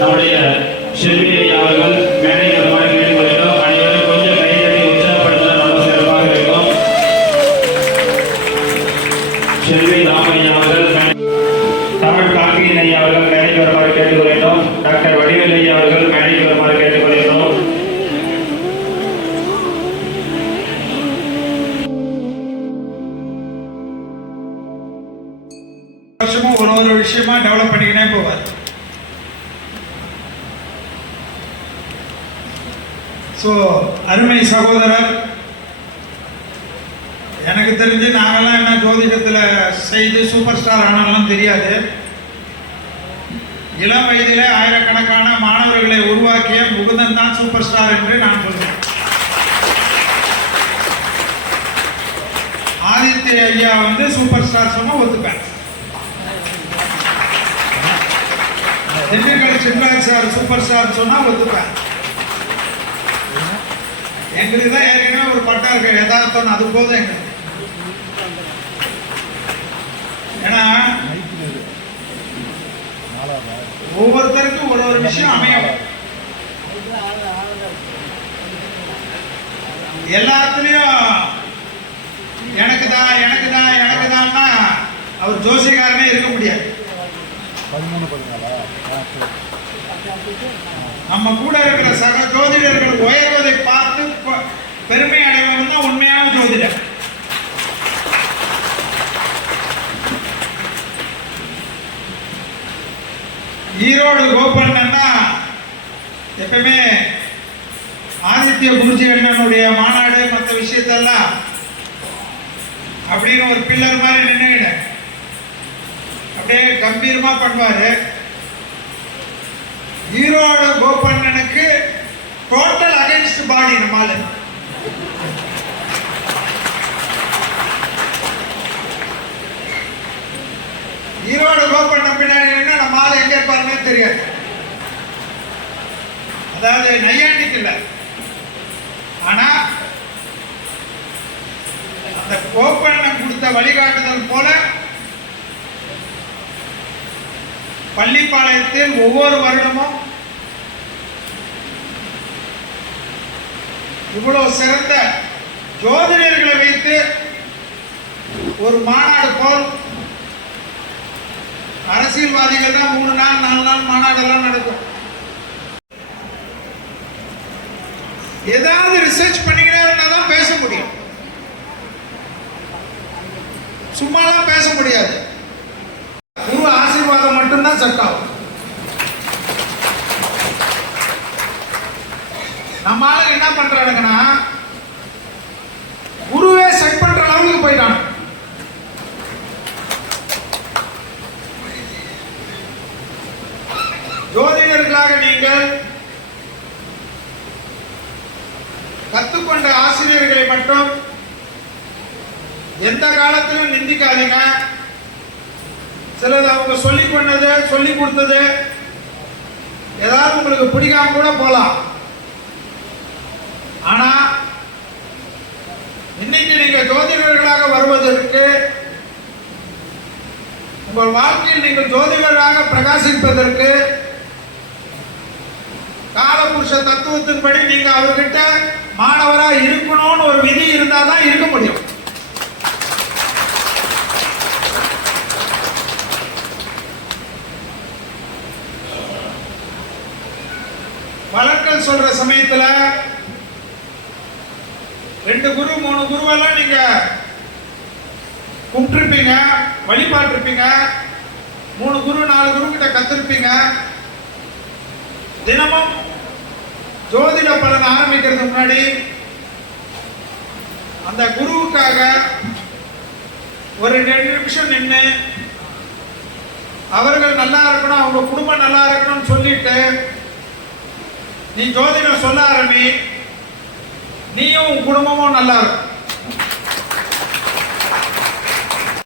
நம்முடைய செல்வி அவர்கள் மேடையில் ஒரு ஒரு விஷயமா டெவலப் பண்ணிக்கினே போவார். ஸோ அருமை சகோதரர் எனக்கு தெரிஞ்சு நாங்கள்லாம் என்ன ஜோதிடத்தில் செய்து சூப்பர் ஸ்டார் ஆனாலும் தெரியாது. இளம் வயதிலே ஆயிரக்கணக்கான மாணவர்களை உருவாக்கிய முகுந்தன் தான் சூப்பர் ஸ்டார் என்று நான் சொல்கிறேன் ஆதித்ய ஐயா வந்து சூப்பர் ஸ்டார் சொன்னால் ஒத்துப்பேன். Dindigul Chinraj sir super star சொன்னா ஒத்துப்பேன் எங்களுக்கு தான் ஏற்கனவே ஒரு பட்டம் இருக்கு யதார்த்தம் அது போதும் எங்களுக்கு. ஏன்னா ஒவ்வொருத்தருக்கும் ஒரு ஒரு விஷயம் அமையும். எல்லாத்துலயும் எனக்கு தான் எனக்கு தான் எனக்கு தான்னா அவர் ஜோசியக்காரனே இருக்க முடியாது. பதிமூணு பதினாலா? நம்ம கூட இருக்கிற சக ஜோதிடர்கள் உயர்வதை பார்த்து பெருமை அடைவன் தான் உண்மையான ஜோதிடர். ஈரோடு கோபண்ணன்னா எப்பவுமே ஆதித்ய குருஜி அண்ணனுடைய மாநாடு மற்ற விஷயத்தெல்லாம் அப்படின்னு ஒரு பில்லர் மாதிரி நின்றுகிட்டேன் அப்படியே கம்பீரமா பண்ணுவாரு. ஈரோடு கோபண்ணனுக்கு டோட்டல் அகைன்ஸ்ட் பாடி நம்மால. ஈரோடு கோபண்ணன் பின்னாடி என்ன நம்ம ஆள் எங்க இருப்பாருன்னே தெரியாது. அதாவது நையாண்டிக்கு இல்லை ஆனா அந்த கோப்பண்ணன் கொடுத்த வழிகாட்டுதல் போல பள்ளிப்பாளையத்தில் ஒவ்வொரு வருடமும் இவ்வளவு சிறந்த ஜோதிடர்களை வைத்து ஒரு மாநாடு போல் அரசியல்வாதிகள் தான் மூணு நாள் நாலு நாள் மாநாடெல்லாம் நடக்கும். ஏதாவது ரிசர்ச் பண்ணிக்கிட்டே இருந்தால் தான் பேச முடியும். சும்மாலாம் பேச முடியாது. சட்டம். நம்ம ஆளுங்க என்ன பண்றானுங்கன்னா குருவே செட் பண்ற அளவுக்கு போயிட்டான். ஜோதிடர்களாக நீங்கள் கத்துக்கொண்ட ஆசிரியர்களை மட்டும் எந்த காலத்திலும் நிந்திக்காதீங்க. சிலது அவங்க சொல்லி கொண்டது சொல்லி கொடுத்தது ஏதாவது உங்களுக்கு பிடிக்காம கூட போகலாம். ஆனா இன்னைக்கு நீங்க ஜோதிடர்களாக வருவதற்கு உங்கள் வாழ்க்கையில் நீங்கள் ஜோதிடராக பிரகாசிப்பதற்கு காலபுருஷ தத்துவத்தின்படி நீங்க அவர்கிட்ட மாணவராக இருக்கணும்னு ஒரு விதி இருந்தால் தான் இருக்க முடியும். வழக்கல் சொல்ற சமயத்துல ரெண்டு குரு மூணு குருவெல்லாம் நீங்க கும்பிட்டுருப்பீங்க வழிபாட்டிருப்பீங்க. மூணு குரு நாலு குரு கிட்ட கத்திருப்பீங்க. தினமும் ஜோதிட பலன் ஆரம்பிக்கிறதுக்கு முன்னாடி அந்த குருவுக்காக ஒரு ரெண்டு நிமிஷம் நின்று அவர்கள் நல்லா இருக்கணும் அவங்க குடும்பம் நல்லா இருக்கணும்னு சொல்லிட்டு நீ ஜோதிடம் சொல்ல ஆரம்பி நீயும் உன் குடும்பமும் நல்லா இருக்கும்.